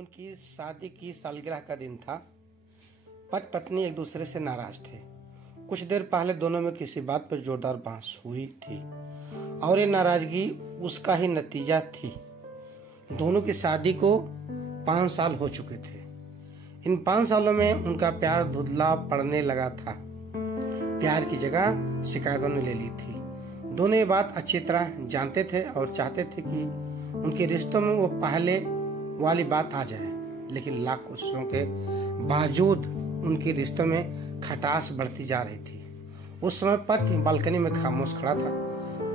उनकी शादी की सालगिरह का दिन था। पति पत्नी एक दूसरे से नाराज थे। कुछ देर पहले दोनों में किसी बात पर जोरदार बहस हुई थी और ये नाराजगी उसका ही नतीजा थी। दोनों की शादी को 5 साल हो चुके थे। इन 5 सालों में उनका प्यार धुंधला पड़ने लगा था। प्यार की जगह शिकायतों ने ले ली थी। दोनों ये बात अच्छी तरह जानते थे और चाहते थे कि उनके रिश्तों में वो पहले वाली बात आ जाए, लेकिन लाख कोशिशों के बावजूद उनके रिश्तों में खटास बढ़ती जा रही थी। उस समय पति बालकनी में खामोश खड़ा था।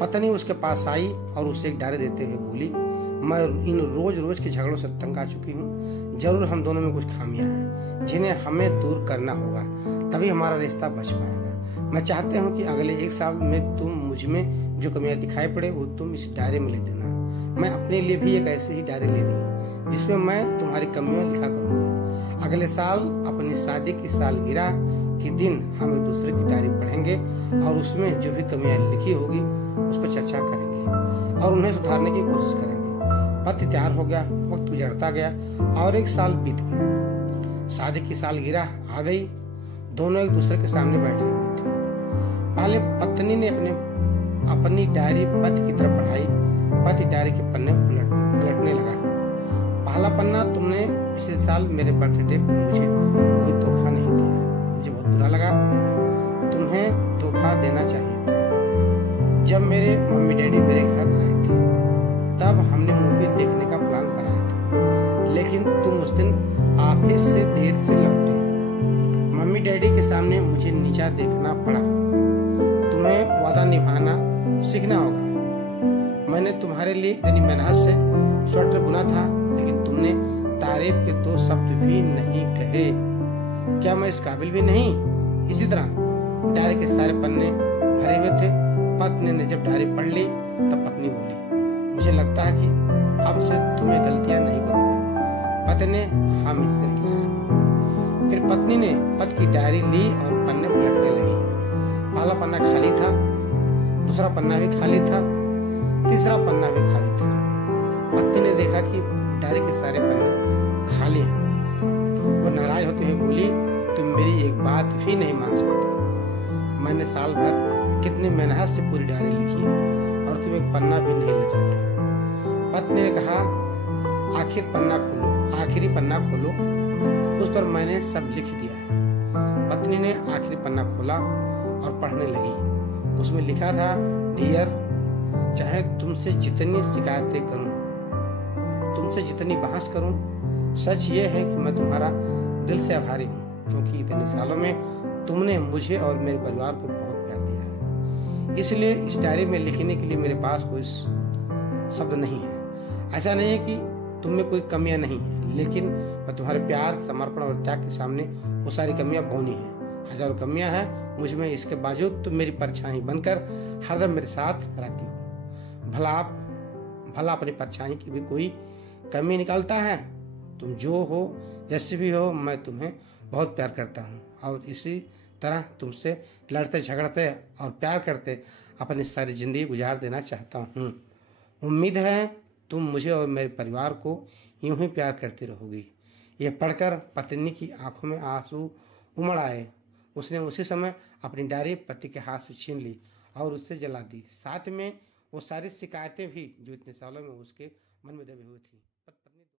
पत्नी उसके पास आई और उसे एक डायरी देते हुए बोली, मैं इन रोज रोज के झगड़ों से तंग आ चुकी हूँ। जरूर हम दोनों में कुछ खामियां हैं जिन्हें हमें दूर करना होगा, तभी हमारा रिश्ता बच पाएगा। मैं चाहती हूँ कि अगले 1 साल में तुम मुझ में जो कमियां दिखाई पड़े वो तुम इस डायरी में लिख देना। मैं अपने लिए भी एक ऐसी ही डायरी ले रही हूँ जिसमें मैं तुम्हारी कमियां लिखा करूंगी। अगले साल अपनी शादी की सालगिरह के दिन हम एक दूसरे की डायरी पढ़ेंगे और उसमें जो भी कमियां लिखी होगी उस पर चर्चा करेंगे और उन्हें सुधारने की कोशिश करेंगे। पति तैयार हो गया। वक्त गुजरता गया और 1 साल बीत गया। शादी की सालगिरह आ गई। दोनों एक दूसरे के सामने बैठे हुए थे। पहले पत्नी ने अपनी डायरी पति की तरफ पढ़ाई। पति डायरी के पन्ने पलटने लगा। पहला पन्ना, तुमने पिछले साल मेरे बर्थडे पर मुझे कोई तोहफा नहीं दिया। मुझे बहुत बुरा लगा। तुम्हें तोहफा देना चाहिए था। जब मेरे मम्मी डैडी मेरे घर आए थे तब हमने मूवी देखने का प्लान बनाया था, लेकिन तुम उस दिन ऑफिस से देर से लौटे। मम्मी डैडी के सामने मुझे नीचा देखना पड़ा। तुम्हें वादा निभाना सीखना होगा। मैंने तुम्हारे लिए इतनी मेहनत से स्वेटर बुना था, लेकिन तुमने तारीफ के 2 शब्द भी नहीं कहे। क्या मैं इस काबिल भी नहीं? इसी तरह डायरी के सारे पन्ने भरे हुए थे। पत्नी ने जब डायरी पढ़ ली तब पत्नी बोली, मुझे लगता है कि अब से तुम ये गलतियां नहीं करोगे। पति ने हामी से हिलाया। फिर पत्नी ने पति की डायरी ली और पन्ने पलटने लगी। पहला पन्ना खाली था, दूसरा पन्ना भी खाली था, तीसरा पन्ना भी खाली था। पत्नी ने देखा कि डायरी के सारे पन्ने खाली हैं। वो नाराज होते हुए बोली, तुम मेरी एक बात भी नहीं मान सकते। मैंने साल भर कितनी मेहनत से पूरी डायरी लिखी और तुम एक पन्ना भी नहीं लिख सके। पत्नी ने कहा, आखिरी पन्ना खोलो, उस पर मैंने सब लिख दिया है। पत्नी ने आखिरी पन्ना खोला और पढ़ने लगी। उसमें लिखा था, डियर, चाहे तुमसे जितनी शिकायतें करूं, तुमसे जितनी बहस करूं, सच ये है कि मैं तुम्हारा दिल से आभारी हूं, क्योंकि इतने सालों में तुमने मुझे और मेरे परिवार को बहुत प्यार दिया है। इसलिए इस डायरी में लिखने के लिए मेरे पास कोई शब्द नहीं है। ऐसा नहीं है कि तुम में कोई कमियां नहीं है, लेकिन मैं तुम्हारे प्यार, समर्पण और त्याग के सामने वो सारी कमियां बौनी हैं। हजारों कमियां हैं मुझ में, इसके बावजूद तुम मेरी परछाई बनकर हरदम मेरे साथ रहती हो। भला अपनी परछाई की भी कोई कमी निकालता है। तुम जो हो, जैसे भी हो, मैं तुम्हें बहुत प्यार करता हूँ और इसी तरह तुमसे लड़ते झगड़ते और प्यार करते अपनी सारी जिंदगी गुजार देना चाहता हूँ। उम्मीद है तुम मुझे और मेरे परिवार को यूं ही प्यार करती रहोगी। यह पढ़कर पत्नी की आंखों में आंसू उमड़ आए। उसने उसी समय अपनी डायरी पति के हाथ से छीन ली और उससे जला दी। साथ में वो सारी शिकायतें भी जो इतने सालों में उसके मन में दबी हुई थी।